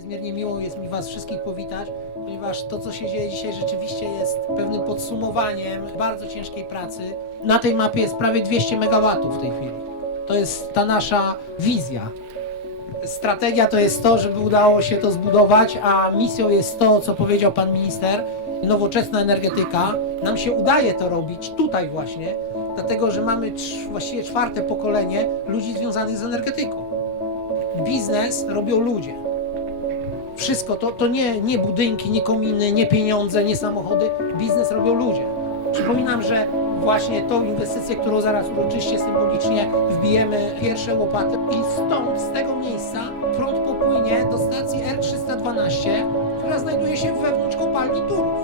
Niezmiernie miło jest mi Was wszystkich powitać, ponieważ to, co się dzieje dzisiaj, rzeczywiście jest pewnym podsumowaniem bardzo ciężkiej pracy. Na tej mapie jest prawie 200 MW w tej chwili. To jest ta nasza wizja. Strategia to jest to, żeby udało się to zbudować, a misją jest to, co powiedział Pan Minister, nowoczesna energetyka. Nam się udaje to robić tutaj właśnie, dlatego że mamy właściwie czwarte pokolenie ludzi związanych z energetyką biznes robią ludzie. Wszystko to, to nie, nie budynki, nie kominy, nie pieniądze, nie samochody. Biznes robią ludzie. Przypominam, że właśnie tą inwestycję, którą zaraz uroczyście, symbolicznie wbijemy pierwsze łopaty i stąd, z tego miejsca prąd popłynie do stacji R312, która znajduje się wewnątrz kopalni Turów.